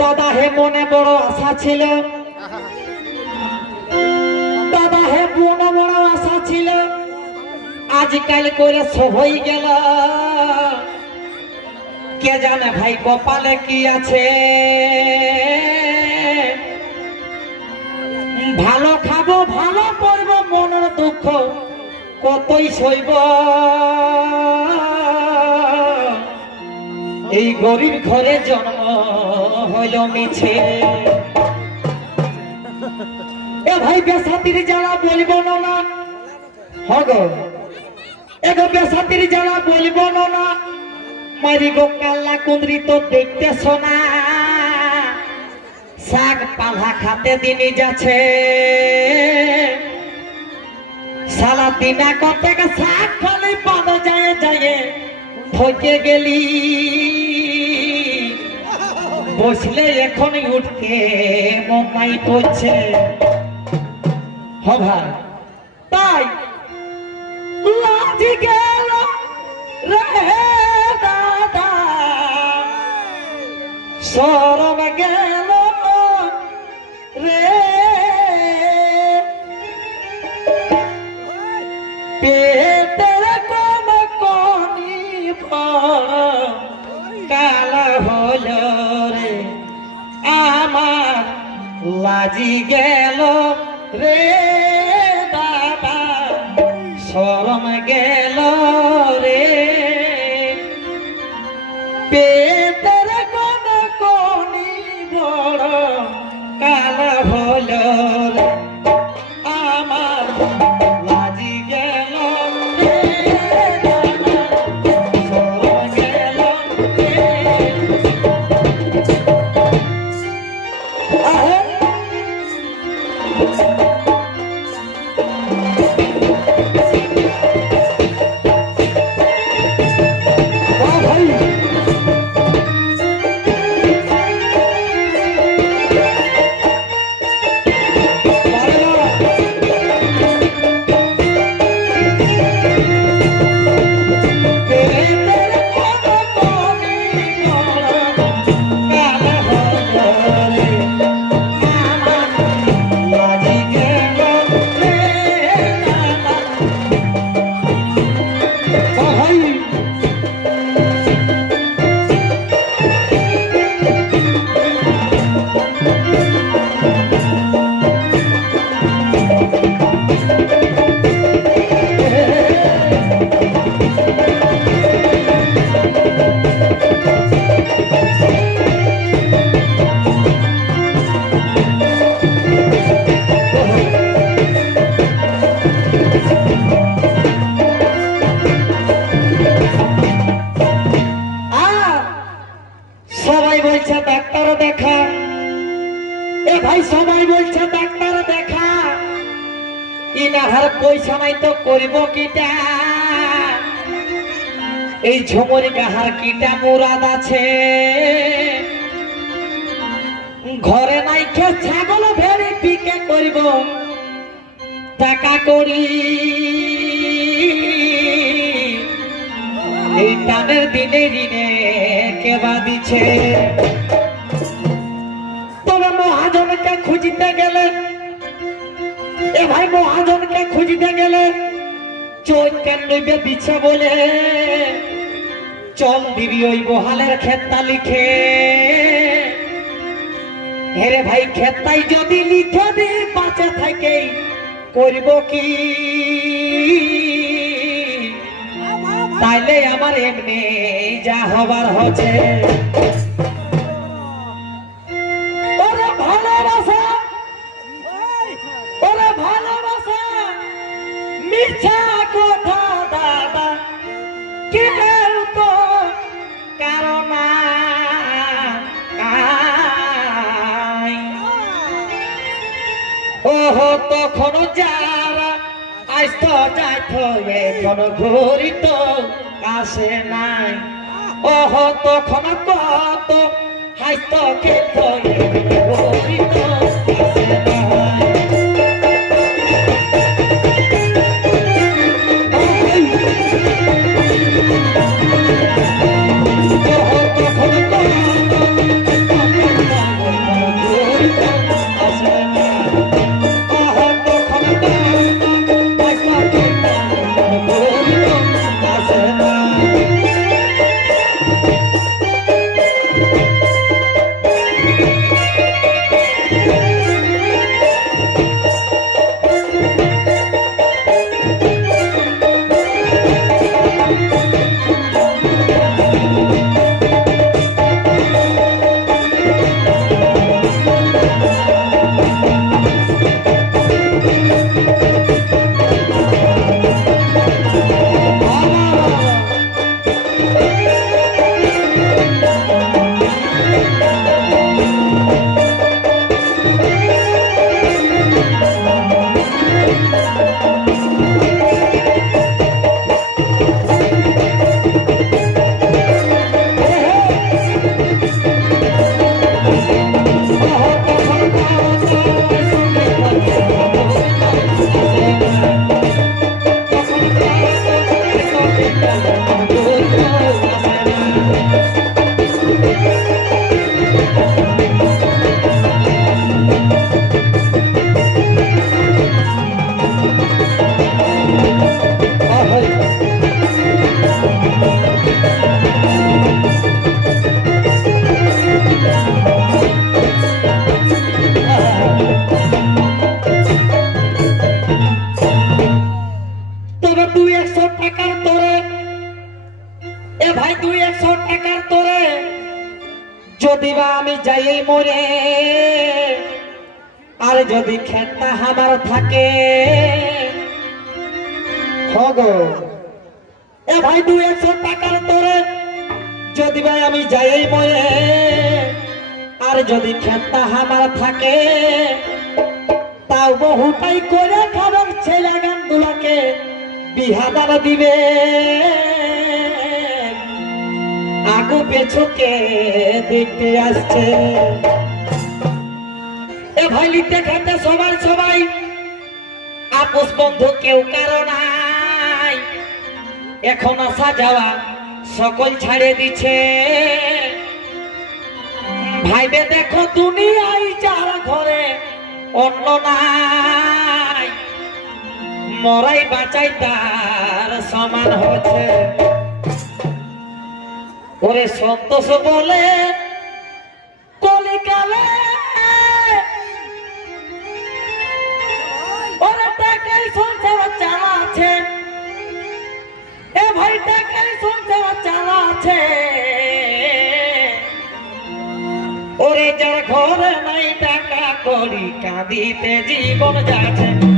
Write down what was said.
দাদা, হে মনে বড় আশা ছিল। দাদা, হে মনে বড় আশা ছিল। আজকাল করে সবই গেল। কে জানে ভাই কপালে কি আছে। ভালো খাব, ভালো পড়ব মনের দুঃখ কতই সইব। এই গরিব ঘরে জন্ম শাক পালা খাতে দিনই যাচ্ছে। সালা দিনা কতে শাক খালি পাওয়া যায় যায় থকে গেলি। বসলে এখন উঠকে মমাই পড়ছে। হভা তাই সর লাজি গেল রে বাবা শরম গেল রে। পেটের কোন কোনি বড় কাল হল রে। পয়সা নাই তো করব কিটা? এই ঝুমরি গাহার কিটা মুরাদ আছে। ঘরে নাই ছাগল পিকে করব। টাকা করি এই টানের দিনে দিনে কেবা দিছে। তবে মহাজনকে খুঁজিতে গেলে এ ভাই মহাজনকে খুঁজিতে গেলে কেন লইবে দিচ্ছে বলে? চল দিবি ওই বহালের খেত্তা লিখে। হেরে ভাই খেত্তাই যদি লিখে দি, বাঁচে থাকে করব কি? তাইলে আমার এমনি যা হবার হচ্ছে। ওহো, তখন যারা আইস্ত যাইত এখন ঘুরি তো আসে নাই। ওহ, তখন কত হাইত খেত ঘুরি মরে। আর যদি খেতা আমার থাকে এ ভাই দু একশো টাকার তোরে। যদি ভাই আমি যাই মরে, আর যদি খেতা আমার থাকে, তাও বহুটাই করে খাবার ছেলে গান দুলাকে। বিহাদার দিবে। আগু পেছকে দেখতে আসছে। এ ভাই লিখতে খেতে সবাই সবাই আপোষ বন্ধু কেউ কারও নাই। এখন আসা যাওয়া সকল ছাড়ে দিছে ভাইবে দেখো দুনিয়ায় যার ঘরে অন্য নাই, মরাই বাঁচাই তার সমান হচ্ছে। ওরে সন্তোষ বলে, কলিকালে। ওরে টাকাই সংসার চালাচ্ছে এ ভাই টাকাই সংসার চালাচ্ছে ওরে যার ঘরে নাই টাকা করি কাঁদিতে জীবন যাচ্ছে।